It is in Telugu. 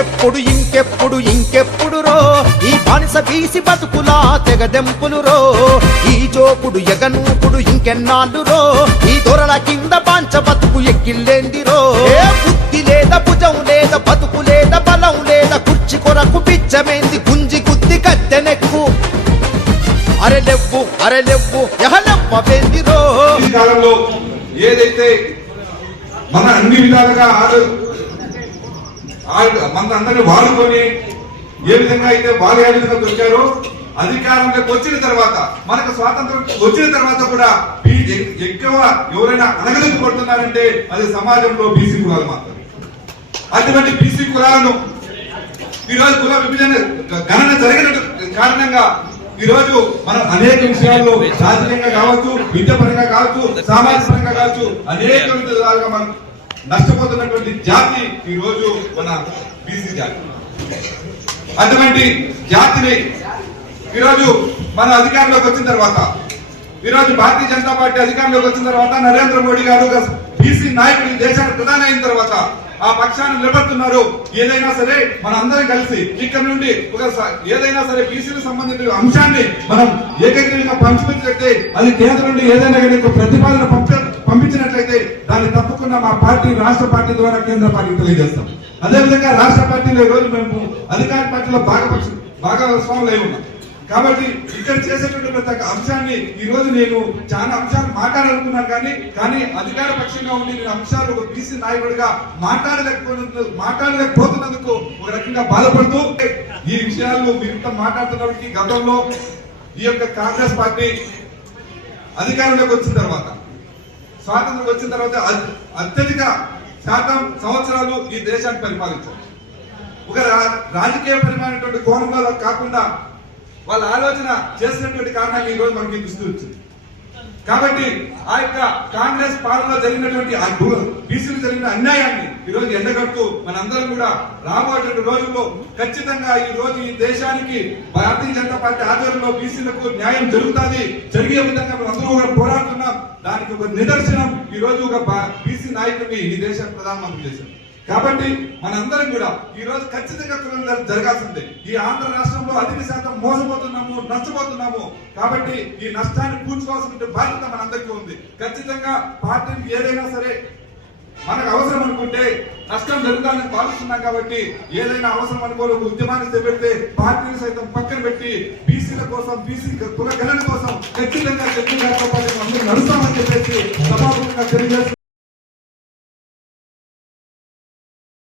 ఇంకెప్పుడు ఇంకెప్పుడు ఇంకెప్పుడు రో? ఈ బానిస బీసి బతుకులా తెగదెంపులు రో? ఈ జోపుడు ఎగనూపుడు ఇంకెన్నాళ్ళు రో? ఈ దొరల కింద పాంచ బతుకు ఎక్కిల్లేంది రో? బుద్ధి లేదా భుజం లేదా బతుకు లేదా బలం లేదా కుర్చి కొరకు పిచ్చమేంది గుంజి గుద్ది కత్తెనెక్కు అరెలెవ్వు అరెలెవ్వు అరె ఎహలెవ్వేంది రో కాలంలో ఏదైతే మన అన్ని విధాలుగా ఆడు మన అందరినీ వాడుకొని ఏ విధంగా అయితే వాళ్ళు ఏ విధంగా వచ్చారో అధికారంలోకి వచ్చిన తర్వాత మనకు స్వాతంత్రం వచ్చిన తర్వాత కూడా ఎక్కువ ఎవరైనా అనగలిగి కొడుతున్నారంటే అది సమాజంలో బీసీ కులాలు మాత్రమే. అటువంటి బీసీ కులాలను ఈరోజు కుల విభజన గణన జరిగిన కారణంగా ఈరోజు మనం అనేక విషయాల్లో రాజకీయంగా కావచ్చు విద్య పరంగా కావచ్చు సామాజిక పరంగా కావచ్చు అనేక విధాలుగా మనం నష్టపోతున్నటువంటి జాతి ఈ రోజు మన బీసీ జాతి. అటువంటి జాతిని ఈరోజు మన అధికారంలోకి వచ్చిన తర్వాత ఈరోజు భారతీయ జనతా పార్టీ అధికారంలోకి వచ్చిన తర్వాత నరేంద్ర మోడీ గారు బీసీ నాయకుడు దేశానికి ప్రధాని అయిన తర్వాత ఆ పక్షాన్ని నిలబడుతున్నారు. ఏదైనా సరే మన అందరం కలిసి ఇక్కడ నుండి ఒక ఏదైనా సరే బీసీలకు సంబంధించిన అంశాన్ని మనం ఏకగ్రీవంగా పంచిపెట్టినట్లయితే అది కేంద్రం నుండి ఏదైనా కానీ ఒక ప్రతిపాదన పంపించినట్లయితే దాన్ని తప్పకుండా మా పార్టీ రాష్ట్ర పార్టీ ద్వారా కేంద్ర పార్టీ తెలియజేస్తాం. అదేవిధంగా రాష్ట్ర పార్టీలో రోజు మేము అధికార పార్టీలో భాగపక్ష భాగస్వాములు అయి ఉన్నాం. కాబట్టి ఇక్కడ చేసేటువంటి ప్రతి ఒక్క అంశాన్ని ఈ రోజు నేను చాలా అంశాలు మాట్లాడాలనుకున్నాను కానీ కానీ అధికార పక్షంగా ఉండి నేను అంశాలు ఒక బీసీ నాయకుడిగా మాట్లాడలేకపోతున్నందుకు మాట్లాడలేకపోతున్నందుకు ఒక రకంగా బాధపడుతూ ఈ విషయాలు మీరింత మాట్లాడుతున్నప్పటికీ గతంలో ఈ యొక్క కాంగ్రెస్ పార్టీ అధికారంలోకి వచ్చిన తర్వాత స్వాతంత్రం వచ్చిన తర్వాత అత్యధిక శాతం సంవత్సరాలు ఈ దేశాన్ని పరిపాలించారు. ఒక రా- రాజకీయ పరమైనటువంటి కోణంలో కాకుండా వాళ్ళ ఆలోచన చేసినటువంటి కారణాలు ఈ రోజు మనకి దృష్టి వచ్చింది. కాబట్టి ఆ యొక్క కాంగ్రెస్ పాలనలో జరిగినటువంటి ఆ బీసీలు జరిగిన అన్యాయాన్ని ఈ రోజు ఎండగడుతూ మనందరం కూడా రాబోయేటువంటి రోజుల్లో ఖచ్చితంగా ఈ రోజు ఈ దేశానికి భారతీయ జనతా పార్టీ ఆధ్వర్యంలో బీసీలకు న్యాయం జరుగుతుంది. జరిగే విధంగా మనం కూడా పోరాడుతున్నాం. దానికి ఒక నిదర్శనం ఈ రోజు ఒక బీసీ నాయకుడిని ఈ దేశానికి ప్రధానమంత్రి చేశారు. కాబట్టి మనందరం కూడా ఈ రోజు ఖచ్చితంగా కులం జరగాల్సిందే. ఈ ఆంధ్ర రాష్ట్రంలో అధిక శాతం మోసపోతున్నాము నష్టపోతున్నాము. కాబట్టి ఈ నష్టాన్ని పూడ్చుకోవాల్సిన బాధ్యత మనందరికీ ఉంది. ఖచ్చితంగా పార్టీకి ఏదైనా సరే మనకు అవసరం అనుకుంటే నష్టం జరుగుతానని భావిస్తున్నాం కాబట్టి ఏదైనా అవసరం అనుకోని ఒక ఉద్యమాన్ని చేపెడితే పార్టీని సైతం పక్కన పెట్టి బీసీల కోసం బీసీ కుల గణన కోసం ఖచ్చితంగా చర్చ అందరూ నడుస్తామని చెప్పేసి సభాపతిగా తెలియజేస్తున్నారు